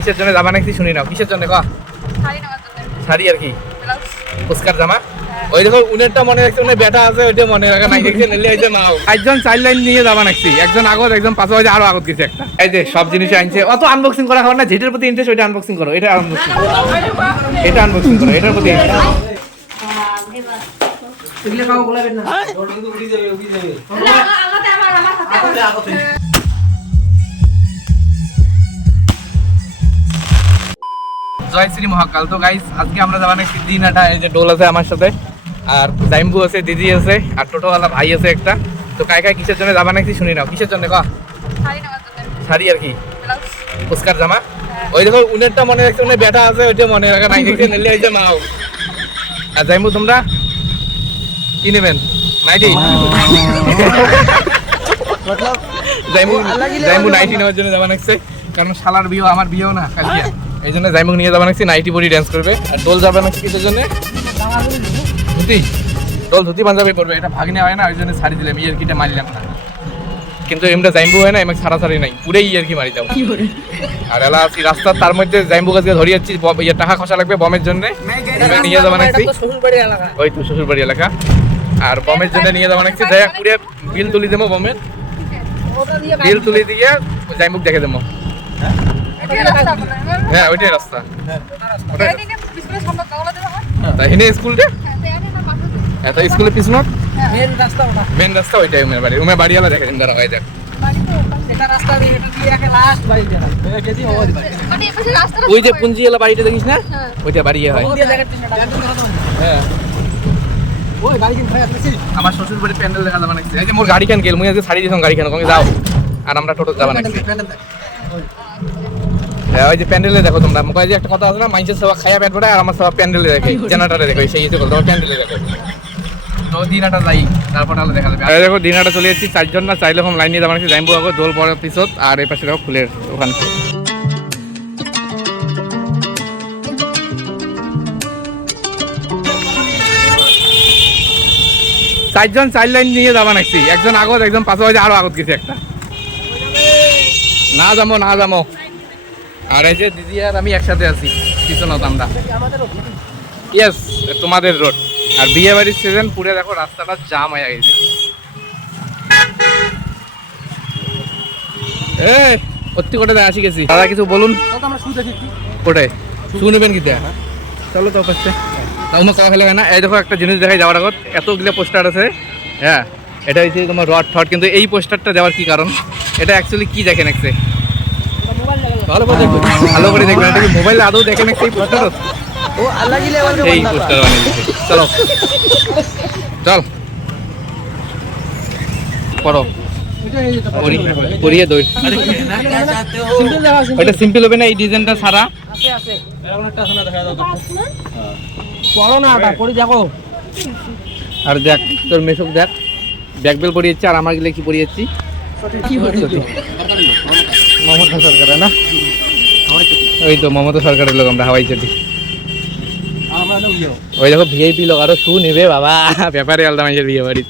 কিসের জন্য জামা নাকি শুনি না কিসের জন্য কয়া শাড়ি আর কি পুস্কার জামা ওই দেখো উনেরটা মনে রাখছে উনি বেটা আছে ওইটা মনে রাখা নাই দেখছে নিলে হইছে মাও একজন 4 লাইন নিয়ে যাবা নাকছি একজন আগত একজন পাঁচ বাজে আরো আগত গেছে একটা এই যে সব জিনিস আনছে অত আনবক্সিং করা হয় না যেটার প্রতি ইন্টারেস্ট ওইটা আনবক্সিং করো এটা আনবক্সিং এটা আনবক্সিং করো এটার প্রতি এগুলো কাউ বলাবেন না উড়ি যাবে আগতে জয় শ্রী মহাকাল। তো গাইস আজকে আমরা যাবো নাকি দিনাটা, এই যে ডোল আছে আমার সাথে আর জাইম্বু আছে, দিদি আছে আর টোটোওয়ালা ভাই আছে একটা। তো কাই কাই কিসের জন্য যাবা নাকি শুনি না কিসের জন্য কয়া শাড়ি আর কি পুস্কার জামা ওই দেখো উনেরটা মনে রাখছে উনি বেটা আছে ওইটা মনে রাখা নাই দেখছে নিলে হইছে মাও। আর জাইম্বু তোমরা কি নেবেন? নাইটি জাইম্বু নাইটি নেওয়ার জন্য যাবা নাকছে কারণ শালার বিয়ে আমার বিয়েও না কালকে, এই জন্য জাইমুক নিয়ে যাবা নাকছি নাইটি পরি ড্যান্স করবে। আর ডোল যাবে নাকি কিসের জন্য? ধুতি ডোল ধুতি পাঞ্জাবি পরবে, এটা ভাগিনে হয় না ওই জন্য শাড়ি দিলাম ইয়ার কিটা মারলাম না, কিন্তু এমটা জাইম্বু হয় না এমন ছাড়া ছাড়ি নাই পুরেই ইয়ার কি মারি যাবো। আর এলা আছি রাস্তা তার মধ্যে জাইম্বু গাছকে ধরিয়ে যাচ্ছি ইয়ে টাকা খসা লাগবে বমের জন্য নিয়ে যাবা নাকছি ওই তো শ্বশুরবাড়ি এলাকা। আর বমের জন্য নিয়ে যাবা নাকছি যাই পুরে বিল তুলি দেবো বমের বিল তুলি দিয়ে জাইম্বুক দেখে দেবো। হ্যাঁ ওইটাই রাস্তা হিনে স্কুলটা এত স্কুলের পিছন মেন রাস্তা ওইটাই উমের বাড়িওয়ালা দেখে দাঁড়া হয় দেখ ওই যে পুঞ্জিওয়ালা বাড়িটা দেখিস না ওইটা বাড়ি হয়। হ্যাঁ আমার শ্বশুর বাড়ির প্যান্ডেল দেখা যাবে নাকি, এই যে মোর গাড়ি কেন গেল মুই আজকে শাড়ি দিলাম গাড়ি কেন কমে যাও আর আমরা টোটো যাবা নাকি। ওই যে প্যান্ডেলে দেখো তোমরা মুখে যে একটা কথা আছে না মাইন্সের সবাই খায়া প্যান্ট পরে আর আমার সবাই প্যান্ডেলে দেখে জেনারেটারে দেখো সেই হিসেবে তোমার প্যান্ডেলে দেখো। তো দিনাটা যাই তারপর তাহলে দেখা যাবে। দেখো দিনাটা চলে যাচ্ছি চারজন না চাইলে লাইন নিয়ে যাবো নাকি জাইম্বু আগো দোল পরের পিছত আর এই পাশে দেখো ফুলের ওখানে চারজন 4 লাইন নিয়ে যাবা নাকছি একজন আগত একজন পাঁচ বাজে আরো আগত গেছে একটা না যাবো আর এই যে দিদি আর আমি একসাথে আছি পিছনত আমরা ইয়েস তোমাদের রোড। আর বিয়ে বাড়ির সিজন পুরে দেখো রাস্তাটা জাম হয়ে গেছে। সত্যি কোটে আসি গেছি দাদা কিছু বলুন কোটে শু নেবেন কি চলো তো পাশে আমার কাকা ফেলে না। এই দেখো একটা জিনিস দেখাই যাওয়ার আগত এতগুলো পোস্টার আছে। হ্যাঁ এটা হচ্ছে তোমার রড থট, কিন্তু এই পোস্টারটা দেওয়ার কি কারণ এটা অ্যাকচুয়ালি কি দেখেন একটা ভালো করে দেখবেন এটা কি মোবাইলে আদৌ দেখেন একটা এই পোস্টার এই পোস্টার বানিয়ে দিচ্ছে। চলো চল পড়ো পড়িয়ে দৌড় ওইটা সিম্পল হবে না এই ডিজাইনটা সারা আর দেখ তোর মেসক দেখ ব্যাকবেল পড়িয়েছি আর আমার গেলে কি পড়িয়েছি মমতা সরকার না ওই তো মমতা সরকারের লোক আমরা হাওয়াই চটি ওই দেখো ভিআইপি লোক আরো শু নেবে বাবা ব্যাপারে আলাদা মানুষের বিয়ে বাড়ি।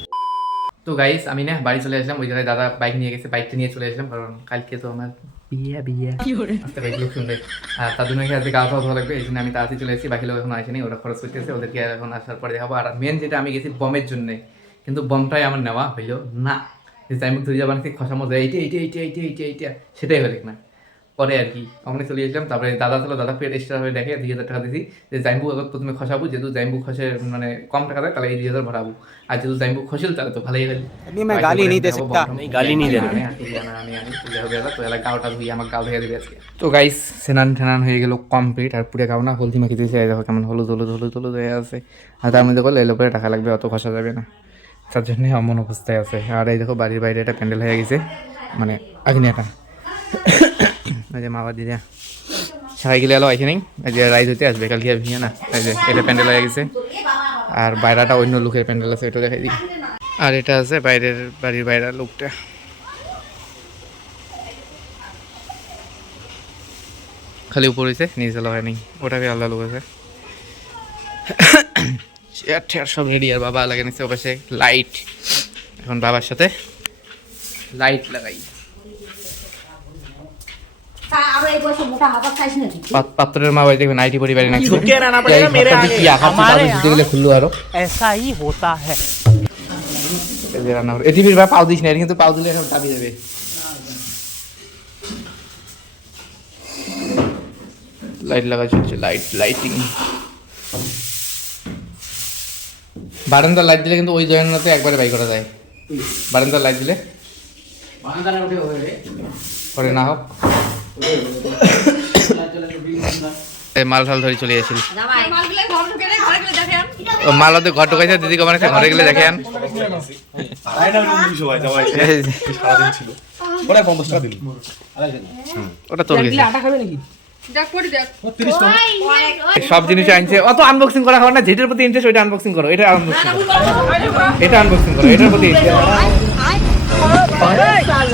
তো গাইস আমি না বাড়ি চলে আসলাম, ওই জায়গায় দাদা বাইক নিয়ে গেছে বাইকটা নিয়ে চলে আসলাম কারণ কালকে তো আমার বিয়ে লোক শুনবে আর তার জন্য আজকে গাওয়া ভালো লাগবে এই জন্য আমি তাড়াতাড়ি চলে এসেছি। বাকি লোক এখন আসেনি ওরা খরচ করতেছে ওদেরকে এখন আসার পরে দেখাবো। আর মেন যেটা আমি গেছি বমের জন্যে কিন্তু বমটাই আমার নেওয়া হইলো না জাইমুক ধরে যাবার খসা মজা এইটা সেটাই হলে না পরে আর কি আমরা চলে আসলাম। তারপরে দাদা ছিল দাদা পেট এক্সট্রা হয়ে দেখে 2000 টাকা দিয়েছি যে জাইম্বু আগে প্রথমে খসাবো, যেহেতু জাইম্বু খসে মানে কম টাকা দেয় তাহলে এই 2000 ভরাবো, আর যেহেতু জাইম্বু খসিল তাহলে তো ভালোই গেল। তো গাইস স্নান ঠানান হয়ে গেল কমপ্লিট আর পুরে খাও না হলদি মাখি দিয়েছে দেখো কেমন হলুদ হয়ে আছে। আর তার মধ্যে করলে এলো করে টাকা লাগবে অত খসা যাবে না তার জন্য এমন অবস্থায় আছে। আর এই দেখো বাড়ির বাইরে একটা প্যান্ডেল হয়ে গেছে মানে আগ্নেয়টা এই যে মা বাবা দিদা সবাই গেলে এলো এখানেই এই যে রাইড হতে আসবে কালকে ভিয়ে না এই যে এটা প্যান্ডেল হয়ে গেছে। আর বাইরেটা অন্য লোকের প্যান্ডেল আছে এটা দেখাই দিই। আর এটা আছে বাইরের বাড়ির বাইরের লোকটা খালি উপর হয়েছে নিচে হয়নি ওটা আলাদা লোক আছে। চেয়ার টেয়ার সব রেডি আর বাবা লাগে নিচ্ছে ওপাশে লাইট এখন বাবার সাথে লাইট লাগাই পাত্রের মা বাড়ি দেখবেন আইটি পরিবারে নাকি झुक के रहना पड़ेगा मेरे आगे কি আঘাত দিতে গেলে খুললো আরো ऐसा ही होता है এই যে রান্না এটি ভাই পাও দিস না এটা কিন্তু পাও দিলে এখন চাবি যাবে লাইট লাগা চলছে লাইটিং বারান্দার লাইট দিলে কিন্তু ওই জয়েন্টতে একবারে বাই করা যায় বারান্দার লাইট দিলে পরে না হোক মাল ঠাল ধরে চলে গেছিল মাল ওদের ঘর ঢুকাইছে দিদিকে মানে ঘরে গেলে দেখেন ওটা তোর গেছে সব জিনিস আনছে অত আনবক্সিং করা হয় না যেটার প্রতি ইন্টারেস্ট ওইটা আনবক্সিং করো এটা আনবক্সিং করো এটা আনবক্সিং করো এটার প্রতি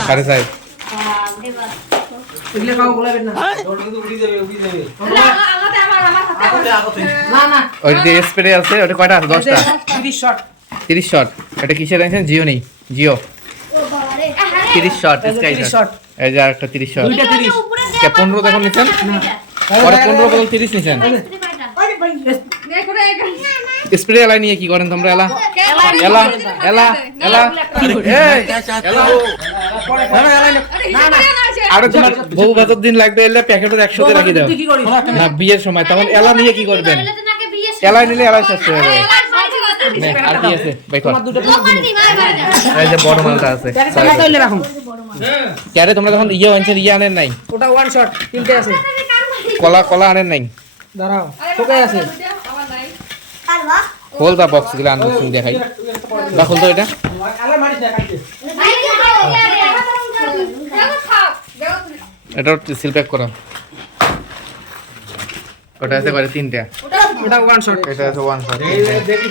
সাড়ে সাহেব ওইটা যে স্প্রে আছে ওটা কয়টা আছে 10টা 30 শট এটা কিসের আনছেন জিও নেই জিও 30 শট স্কাই শট এই যে আরেকটা 30 শট দুইটা 30 কে 15 দেখুন নিছেন পরে 15 বদল 30 নিছেন স্প্রে এলা নিয়ে কি করেন তোমরা এলা এলা এলা এলা এই এলা আর তোমার বউ ভাতর দিন লাগবে এলে প্যাকেটে 100 তে রাখি দাও না বিয়ের সময় তখন এলা নিয়ে কি করবেন এলা নিলে এলা শেষ হয়ে যাবে আর কি আছে ভাই কর এই যে বড় মালটা আছে ক্যারে তোমরা যখন ইয়ে আনছেন ইয়ে আনেন নাই ওটা ওয়ান শট তিনটে আছে কলা আনেন নাই দাঁড়াও কোথায় আছে খোল দা বক্স গুলো আনবক্সিং দেখাই বা খোল তো এটা এটা সিল প্যাক করা ওটা আছে করে তিনটা ওটা ওয়ান শট এটা আছে ওয়ান শট দেখি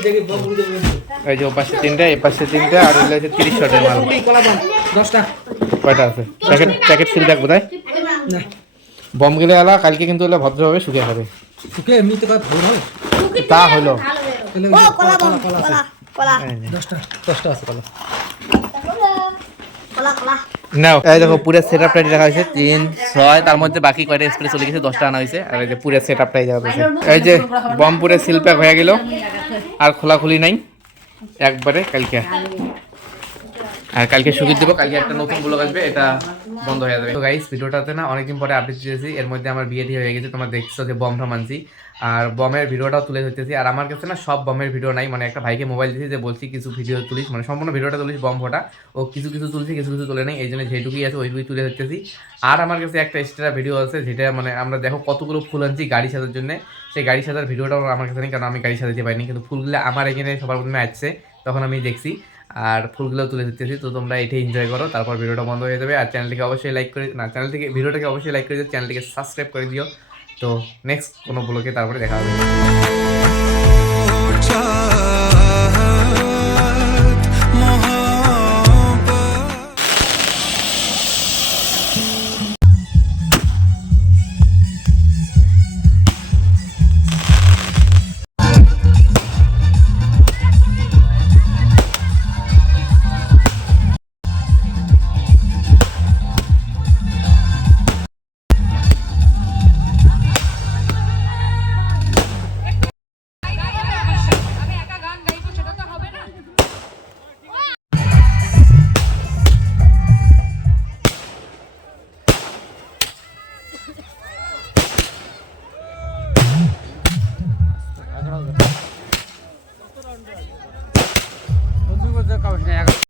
এই যে পাশে তিনটা এই পাশে তিনটা আর ওই আছে 30 শটের মাল কলা বম 10টা কয়টা আছে প্যাকেট সিল প্যাক বোধহয় না বম গেলে আলা কালকে কিন্তু এলা ভদ্রভাবে শুকিয়ে খাবে সুকে এমনি তো কয় ভুল হয় তা হলো তাহলে ও কলা বম কলা 10টা আছে কলা কলা নাও এই দেখো পুরো সেটআপটা দেখা হয়েছে 3 6 তার মধ্যে বাকি কয়টা স্প্রে চলে গেছে 10টা আনা হয়েছে আর এই যে পুরো সেটআপটাই দেখা হয়েছে এই যে বম পুরো সিল প্যাক হয়ে গেল আর খোলাখুলি নাই একবারে কালকে আর কালকে শুকিয়ে দেবো কালকে একটা নতুন ব্লগ আসবে এটা বন্ধ হয়ে যাবে তো গাইস ভিডিওটাতে না অনেকদিন পরে আপডেট দিয়েছি এর মধ্যে আমার বিয়ে হয়ে গেছে তোমরা দেখছো যে বমটা মানছি আর বমের ভিডিওটাও তুলে ধরতেছি আর আমার কাছে না সব বমের ভিডিও নাই মানে একটা ভাইকে মোবাইল দিয়েছি যে বলছি কিছু ভিডিও তুলিস মানে সম্পূর্ণ ভিডিওটা তুলিস বম ফোটা ও কিছু তুলছি কিছু তুলে নেই এই জন্য যেটুকুই আছে ওইটুকুই তুলে ধরতেছি আর আমার কাছে একটা এক্সট্রা ভিডিও আছে যেটা মানে আমরা দেখো কতগুলো ফুল আনছি গাড়ি সাজার জন্য সেই গাড়ি সাজার ভিডিওটাও আমার কাছে নেই কারণ আমি গাড়ি সাজাতে পারিনি কিন্তু ফুলগুলো আমার এখানে সবার প্রথমে আসছে তখন আমি দেখছি আর ফুলগুলো তুলে দিতেছি তো তোমরা এটাই এনজয় করো তারপর ভিডিওটা বন্ধ হয়ে যাবে আর চ্যানেলটিকে অবশ্যই লাইক করে না ভিডিওটাকে অবশ্যই লাইক করে দিও চ্যানেলটিকে সাবস্ক্রাইব করে দিও তো নেক্সট কোনো ব্লগে তারপরে দেখা হবে